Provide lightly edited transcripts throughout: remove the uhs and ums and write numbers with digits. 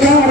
4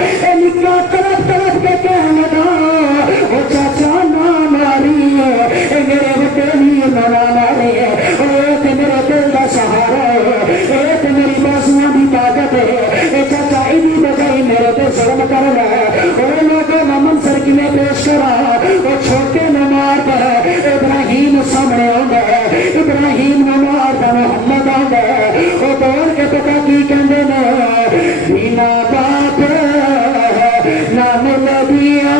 اے نکا طرف طرف کے کہنے لگا او چاچا نہ ماری اے میرے وڈے ویر نہ ماری اے تے میرے دل دا سہارا اے تے میری بازواں دی طاقت اے چاچا ایدی بجائی میرے تے ظلم کر لے اے لوگوں میں منظر کی میں پیش کرا او چھوٹے نہ مار پر ابراہیم سامنے آندا ابراہیم نہ مار پر محمد آندا او بول کے پتا کی کہندے نے بینا باپ نام نبیاں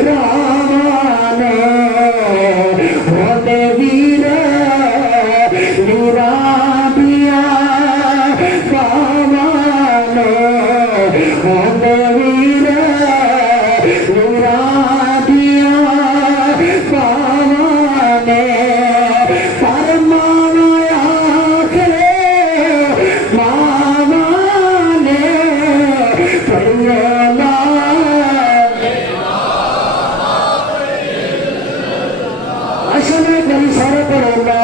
رامان ہوتے ویر ویران دیا کامان ہوتے ویر ویران دیا کامان فرمان آخر مامان پریلا اصل کری سارے پڑھوگا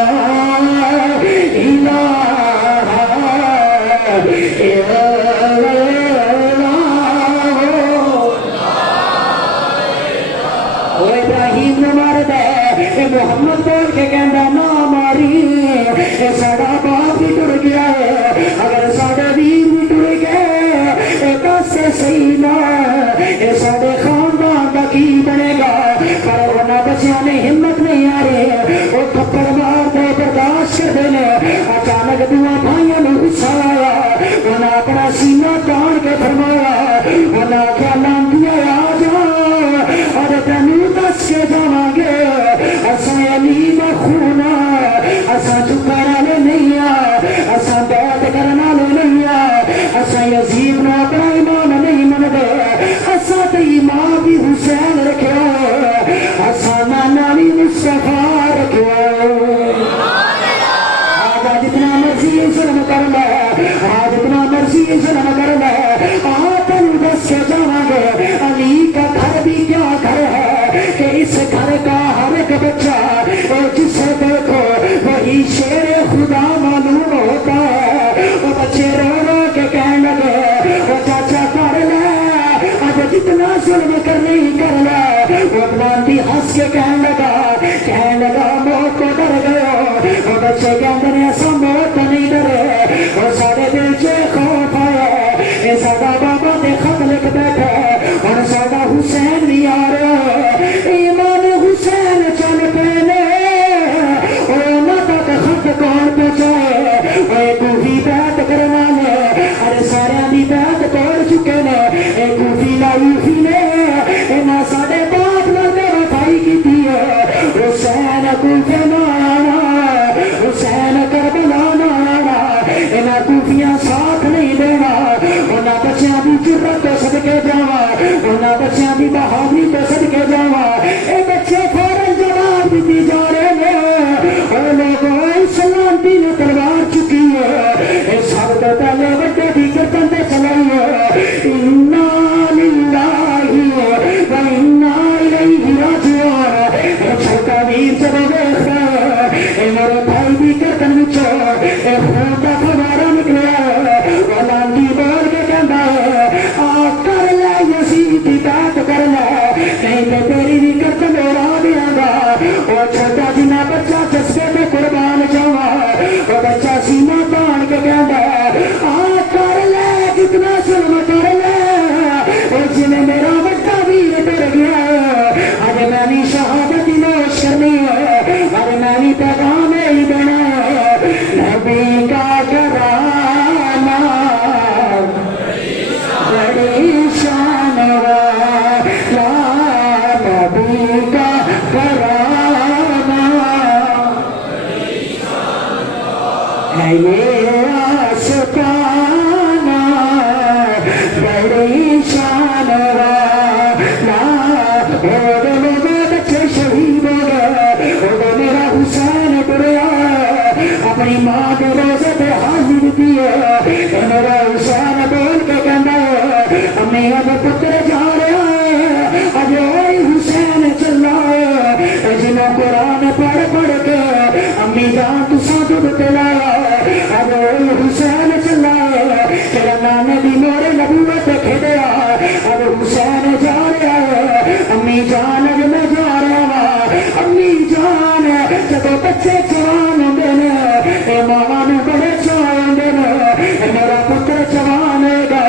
ابراہیم نے مار دے محمد بول کے کہندا نہ ماری اے ساڈا باپ بھی ٹر گیا ہے اگر ساڈا ویر بھی ٹر گئے اے دس صحیح نہ اے ساڈے خاندان دا کی بنے گا پر انہاں بچیاں نے ہمت نہیں آ رہی وہ تھپڑ مار دے برداشت کر دے اچانک دعا بھائیاں نے غصہ آیا انہاں اپنا سینہ تان کے فرمایا انہاں کیا لانتیا آ جا اور تینوں دس کے جاواں گے اساں علی دا خون اساں چکر والے نہیں اساں بیعت کرن والے نہیں اساں یزید نو اپنا ایمان نہیں مندے اساں تے امام بھی حسین رکھیا اساں نانا علی مصطفیٰ رکھیا آج جتنا مرضی ظلم کر لے آج جتنا مرضی ظلم کر لے تینوں دس کے جاواں گے علی کا گھر بھی کیا گھر ہے کہ اس گھر کا ہر ایک بچہ جسے دیکھو وہی شیر خدا معلوم ہوتا ہے وہ بچے رو رو کے کہنے لگے وہ چاچا کر لے اب جتنا ظلم کرنے ہی کر لے وہ بلندی ہنس کے کہنے لگا موت کو ڈر گئے وہ بچے کہتے ہیں ایسا موت نہیں ڈرے وہ سارے دل سے خوف آیا اے ساڈا بابا دے خط لکھ بیٹھے اور ساڈا حسین بھی آ رہا ہے ایمان حسین چل پہلے اونا تک خط کون پہنچائے اے کوفی بیعت کرنا لے ارے سارے دی بیعت کر چکے نے اے کوفی لائفی نے اینا ساڈے باپ لڑنے وفائی کی تھی حسین کوفی نانا حسین کربلا نانا اینا کوفیاں ساتھ نہیں دینا انہاں بچیاں دی جرت تو صدقے جاوا انہاں بچیاں دی بہادری تو صدقے جاوا اے بچے فوراً جواب دیتی جا رہے ہیں اور لوگوں سلامتی نے تلوار چکی ہے اے سب تو پہلے بڑے بھی گردن پہ چلائی ہے انا للہ و انا الیہ راجعون اے چھوٹا ویر جب دیکھ رہا ہے اے میرے بھائی بھی گردن وچوں اے خون کا فوارا نکلیا وہ لانڈی بول کے کہندا ہے آ کر لے یزید دی بات کر لے نہیں تو تیری بھی گردن اڑا دیا گا وہ چھوٹا جنا بچہ جذبے پہ قربان جاوا وہ بچہ سینہ تان کے کہندا ہے آ کر لے کتنا ظلم کر لے اور جنہیں میرا بڑا ویر ڈر گیا ارے میں نے شہادت نوش کرنی ہے ارے میں نے پیغام ہی دینا ہے نبی کا کرانا بڑی شان والا نبی کا کرانا ہے یہ آشقانہ بڑی شان والا اور میرے بچے شہید ہو گئے اور میرا حسین ڈریا اپنی ماں کے روزے پہ حاضر کی ہے میرا حسین بول کے کہنا ہے امی اب پتر جا رہا ہے اب وہی حسین چل رہا ہے جنہوں قرآن پڑھ پڑھ کے امی جان تو ساتھ پلایا اب وہی حسین چل رہا ہے تیرا نانے بھی میرے نبوت کھڑے اب حسین جا رہا ہے امی جان اب میں جا رہا وا امی جان جب بچے جوان ہوندے نے ماواں نوں بڑے چاء ہوندے نے میرا پتر جوان ہوگا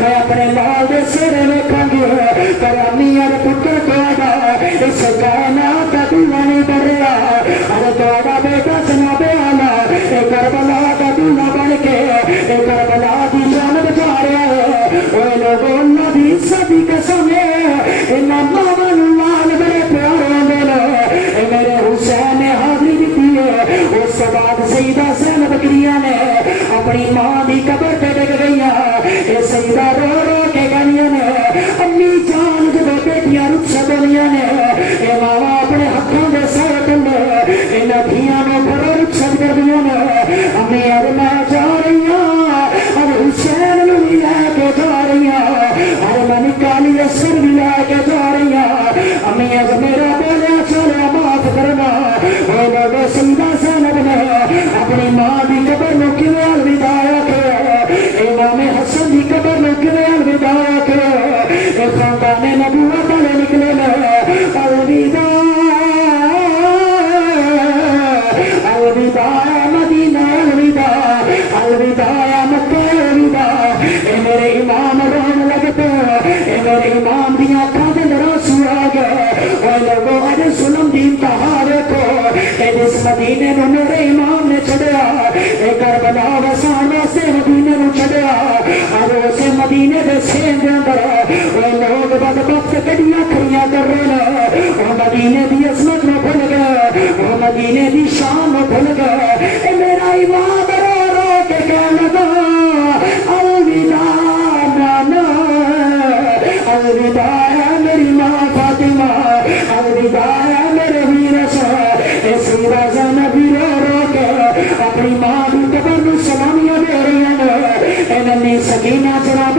میں اپنے لال دے سر ویکھاں گی پر امی اور پتر تہاڈا اس کائنات دا دلہا نہیں بڑھیا ارے تہاڈا بیٹا جناب اعلیٰ کربلا کا دلہا بن کے کربلا کی جانب جا رہا ہے اے لوگوں اللہ دی عزت دی قسم ہے انہاں ماواں نوں لال بڑے پیارے ہوندے نے میرے حسین نے حاضری دتی ہے اس کے بعد سیدہ زینب بکریہ نے اپنی ماں دی قبر تے ڈگ گئیاں اے سیدہ رو رو کے گئیاں نے امی جان جب بیٹیاں رخصت ہوئیاں نے اے ماواں اپنے ہتھاں دے سر تلے انہاں دھیاں نوں بڑے رخصت کر دیاں نے امی اب میں جا رہی ہوں اب حسین نوں بھی لے کے جا رہی ہوں ارے میں نکالی سر بھی لے کے جا رہی ہوں امی اب میرا بولیا چلیا معاف کرنا اے لوگوں سیدہ زینب نے اپنی ماں دی قبر نوں کیویں الوداع کیا امام حسن دی قبر نوں کیویں الوداع کیا اے خاندان نبوت والے نکلے نے الوداع الوداع مدینہ الوداع الوداع مکہ الوداع اے میرے امام رون لگتے اے میرے امام دی آنکھاں دے اندر آنسو آ گئے اے لوگوں اج ظلم دی انتہا دیکھو اے جس مدینے نوں میرے امام نے چھڈیا اے کربلا وسان واسطے مدینے نوں چھڈیا اج اسے مدینے دے سین دے اندر اے لوگ بدبخت کڈیاں کھڑیاں کر رہے نے او مدینے دی عظمت نوں بھول گئے او مدینے دی شان نوں بھول گئے اے میرا امام رو رو کے کہنے لگا الوداع نانا الوداع میری ماں فاطمہ الوداع میرے ویر شاہ اے سیدہ زینب بھی رو رو کے اپنی ماں دی قبر نوں سلامیاں دے رہی ہیں اے ننھی سکینہ جناب